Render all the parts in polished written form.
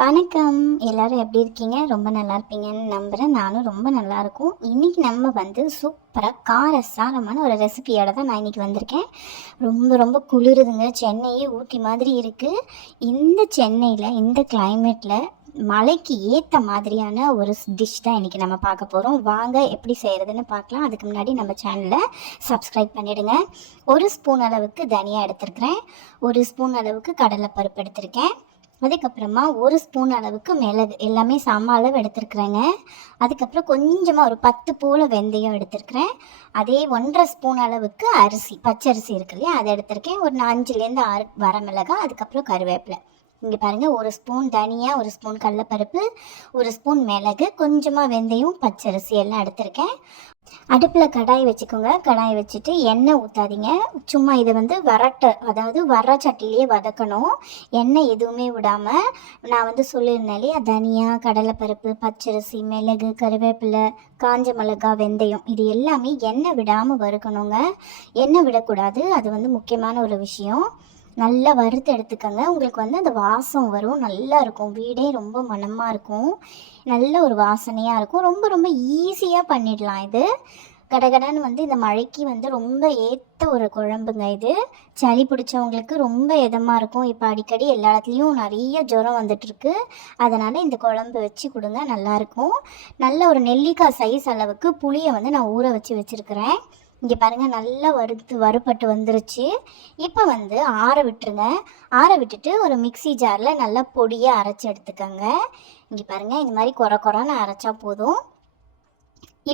வணக்கம். எல்லாரும் எப்படி இருக்கீங்க? ரொம்ப நல்லா இருப்பீங்கன்னு நம்புறேன். நானும் ரொம்ப நல்லா இருக்கும். இன்னைக்கு நம்ம சூப்பரா காரசாரமான ஒரு ரெசிபியோட தான் நான் இன்னைக்கு வந்திருக்கேன். ரொம்ப ரொம்ப குளிருதுங்க. சென்னையே ஊட்டி மாதிரி இருக்கு. இந்த சென்னையில இந்த கிளைமேட்ல மழைக்கு ஏற்ற மாதிரியான ஒரு டிஷ் தான் இன்றைக்கி நம்ம பார்க்க போகிறோம். வாங்க எப்படி செய்கிறதுன்னு பார்க்கலாம். அதுக்கு முன்னாடி நம்ம சேனலை சப்ஸ்கிரைப் பண்ணிவிடுங்க. ஒரு ஸ்பூன் அளவுக்கு தனியா எடுத்துருக்கிறேன். ஒரு ஸ்பூன் அளவுக்கு கடலைப்பருப்பு எடுத்திருக்கேன். அதுக்கப்புறமா ஒரு ஸ்பூன் அளவுக்கு மிளகு, எல்லாமே சம அளவு எடுத்துருக்குறேங்க. அதுக்கப்புறம் கொஞ்சமாக ஒரு 10 போல் வெந்தயம் எடுத்துருக்கிறேன். அதே 1.5 ஸ்பூன் அளவுக்கு அரிசி, பச்சரிசி இருக்கு இல்லையா, அதை எடுத்திருக்கேன். ஒரு 5லேருந்து 6 வரமிளகாய், அதுக்கப்புறம் கருவேப்பிலை. இங்கே பாருங்கள், ஒரு ஸ்பூன் தனியா, ஒரு ஸ்பூன் கடலைப்பருப்பு, ஒரு ஸ்பூன் மிளகு, கொஞ்சமாக வெந்தயம், பச்சரிசி எல்லாம் எடுத்திருக்கேன். அடுப்பில் கடாய் வச்சுக்கோங்க. கடாய் வச்சுட்டு எண்ணெய் ஊற்றாதீங்க. சும்மா இதை அதாவது வர சட்டிலேயே வதக்கணும். எண்ணெய் எதுவுமே விடாமல். நான் சொல்லியிருந்தேன் இல்லையா, தனியா, கடலைப்பருப்பு, பச்சரிசி, மிளகு, கருவேப்பிலை, காஞ்ச மிளகா, வெந்தயம், இது எல்லாமே எண்ணெய் விடாமல் வறுக்கணுங்க. எண்ணெய் விடக்கூடாது, அது முக்கியமான ஒரு விஷயம். நல்லா வறுத்து எடுத்துக்கோங்க. உங்களுக்கு அந்த வாசம் வரும், நல்லா இருக்கும். வீடே ரொம்ப மணமாக இருக்கும், நல்ல ஒரு வாசனையாக இருக்கும். ரொம்ப ரொம்ப ஈஸியாக பண்ணிடலாம். இது கடகடன்னு இந்த மழைக்கு ரொம்ப ஏற்ற ஒரு குழம்புங்க இது. சளி பிடிச்சவங்களுக்கு ரொம்ப இதமாக இருக்கும். இப்போ அடிக்கடி எல்லா இடத்துலையும் நிறைய ஜுரம் வந்துட்டுருக்கு. அதனால் இந்த குழம்பு வச்சு கொடுங்க, நல்லாயிருக்கும். நல்ல ஒரு நெல்லிக்காய் சைஸ் அளவுக்கு புளியை நான் ஊற வச்சு வச்சுருக்கிறேன். இங்கே பாருங்கள், நல்லா வறுபட்டு வந்துருச்சு. இப்போ ஆற விட்டுருங்க. ஆற விட்டுட்டு ஒரு மிக்சி ஜாரில் நல்லா பொடியாக அரைச்சி எடுத்துக்கோங்க. இங்கே பாருங்கள், இந்த மாதிரி குறைன்னு அரைச்சா போதும்.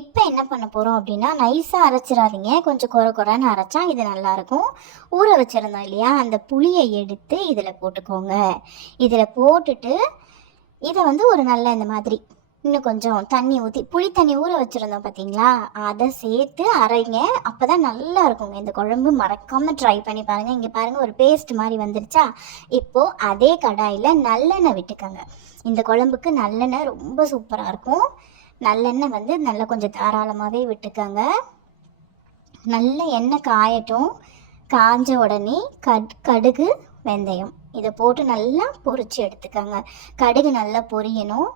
இப்போ என்ன பண்ண போகிறோம் அப்படின்னா, நைஸாக அரைச்சிடாதீங்க, கொஞ்சம் குறைன்னு அரைச்சா இது நல்லாயிருக்கும். ஊற வச்சுருந்தோம் இல்லையா, அந்த புளியை எடுத்து இதில் போட்டுக்கோங்க. இதில் போட்டுட்டு இதை ஒரு நல்ல இந்த மாதிரி இன்னும் கொஞ்சம் தண்ணி ஊற்றி, புளி தண்ணி ஊற வச்சுருந்தோம் பார்த்தீங்களா, அதை சேர்த்து அரைங்க. அப்போ தான் நல்லா இருக்குங்க இந்த குழம்பு. மறக்காமல் ட்ரை பண்ணி பாருங்கள். இங்கே பாருங்கள், ஒரு பேஸ்ட் மாதிரி வந்துருச்சா. இப்போது அதே கடாயில் நல்லெண்ணெய் விட்டுக்கோங்க. இந்த குழம்புக்கு நல்லெண்ணெய் ரொம்ப சூப்பராக இருக்கும். நல்லெண்ணெய் நல்லா கொஞ்சம் தாராளமாகவே விட்டுக்கோங்க. நல்ல எண்ணெய் காயட்டும். காஞ்ச உடனே கடுகு, வெந்தயம் இதை போட்டு நல்லா பொரிச்சு எடுத்துக்கோங்க. கடுகு நல்லா பொரியணும்.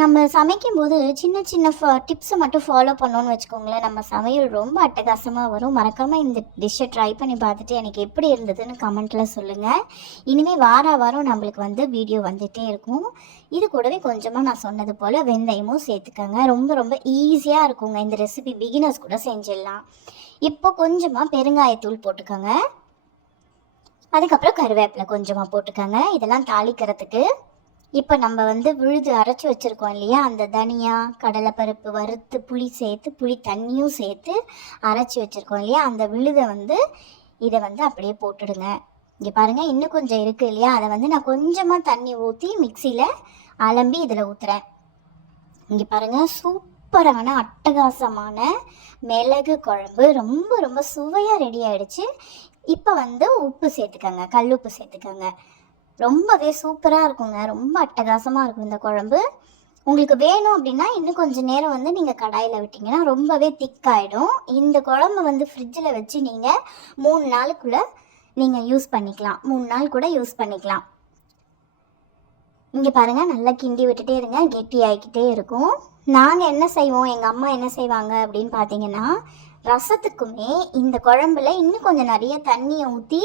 நம்ம சமைக்கும்போது சின்ன சின்ன டிப்ஸை மட்டும் ஃபாலோ பண்ணோன்னு வச்சுக்கோங்களேன், நம்ம சமையல் ரொம்ப அட்டகாசமாக வரும். மறக்காமல் இந்த டிஷ்ஷை ட்ரை பண்ணி பார்த்துட்டு எனக்கு எப்படி இருந்ததுன்னு கமெண்ட்டில் சொல்லுங்கள். இனிமேல் வாரம் நம்மளுக்கு வீடியோ வந்துகிட்டே இருக்கும். இது கூடவே கொஞ்சமாக நான் சொன்னது போல் வெந்தயமும் சேர்த்துக்கோங்க. ரொம்ப ரொம்ப ஈஸியாக இருக்குங்க இந்த ரெசிபி. பிகினர்ஸ் கூட செஞ்சிடலாம். இப்போ கொஞ்சமாக பெருங்காயத்தூள் போட்டுக்கோங்க. அதுக்கப்புறம் கருவேப்பிலை கொஞ்சமாக போட்டுக்கோங்க, இதெல்லாம் தாளிக்கிறதுக்கு. இப்போ நம்ம விழுது அரைச்சி வச்சுருக்கோம் இல்லையா, அந்த தனியா, கடலைப்பருப்பு வறுத்து புளி சேர்த்து, புளி தண்ணியும் சேர்த்து அரைச்சி வச்சுருக்கோம் இல்லையா, அந்த விழுதை இதை அப்படியே போட்டுடுங்க. இங்கே பாருங்கள், இன்னும் கொஞ்சம் இருக்குது இல்லையா, அதை நான் கொஞ்சமாக தண்ணி ஊற்றி மிக்சியில் அலம்பி இதில் ஊற்றுறேன். இங்கே பாருங்கள், சூப்பரான அட்டகாசமான மிளகு குழம்பு ரொம்ப ரொம்ப சுவையாக ரெடி ஆகிடுச்சு. இப்போ உப்பு சேர்த்துக்கோங்க, கல் உப்பு சேர்த்துக்கோங்க. ரொம்பவே சூப்பராக இருக்குங்க, ரொம்ப அட்டகாசமாக இருக்கும் இந்த குழம்பு. உங்களுக்கு வேணும் அப்படின்னா இன்னும் கொஞ்சம் நேரம் நீங்கள் கடாயில் விட்டிங்கன்னா ரொம்பவே திக்காயிடும். இந்த குழம்பு ஃப்ரிட்ஜில் வச்சு நீங்கள் 3 நாளுக்குள்ளே நீங்கள் யூஸ் பண்ணிக்கலாம். 3 நாள் கூட யூஸ் பண்ணிக்கலாம். இங்கே பாருங்கள், நல்லா கிண்டி விட்டுட்டே இருங்க, கெட்டி ஆகிக்கிட்டே இருக்கும். நாங்கள் என்ன செய்வோம், எங்கள் அம்மா என்ன செய்வாங்க அப்படின்னு பார்த்தீங்கன்னா, ரசத்துக்குமே இந்த குழம்புல இன்னும் கொஞ்சம் நிறைய தண்ணியை ஊற்றி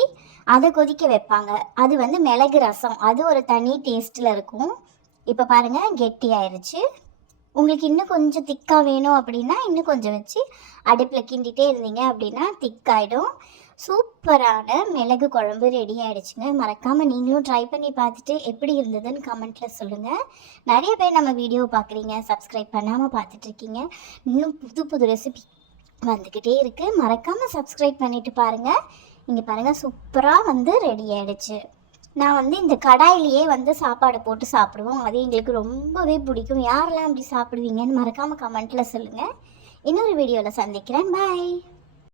அதை கொதிக்க வைப்பாங்க. அது மிளகு ரசம், அது ஒரு தனி டேஸ்ட்டில் இருக்கும். இப்போ பாருங்கள், கெட்டி ஆயிடுச்சு. உங்களுக்கு இன்னும் கொஞ்சம் திக்காக வேணும் அப்படின்னா இன்னும் கொஞ்சம் வச்சு அடுப்பில் கிண்டிகிட்டே இருந்தீங்க அப்படின்னா திக்காயிடும். சூப்பரான மிளகு குழம்பு ரெடி ஆகிடுச்சுங்க. மறக்காமல் நீங்களும் ட்ரை பண்ணி பார்த்துட்டு எப்படி இருந்ததுன்னு கமெண்ட்டில் சொல்லுங்கள். நிறைய பேர் நம்ம வீடியோ பார்க்குறீங்க, சப்ஸ்கிரைப் பண்ணாமல் பார்த்துட்ருக்கீங்க. இன்னும் புது புது ரெசிபி வந்துக்கிட்டே இருக்குது. மறக்காமல் சப்ஸ்கிரைப் பண்ணிவிட்டு பாருங்கள். இங்கே பாருங்கள், சூப்பராக ரெடி ஆகிடுச்சு. நான் இந்த கடாயிலேயே சாப்பாடு போட்டு சாப்பிடுவோம். அது எங்களுக்கு ரொம்பவே பிடிக்கும். யாரெல்லாம் அப்படி சாப்பிடுவீங்கன்னு மறக்காமல் கமெண்ட்டில் சொல்லுங்கள். இன்னொரு வீடியோவில் சந்திக்கிறேன். பாய்.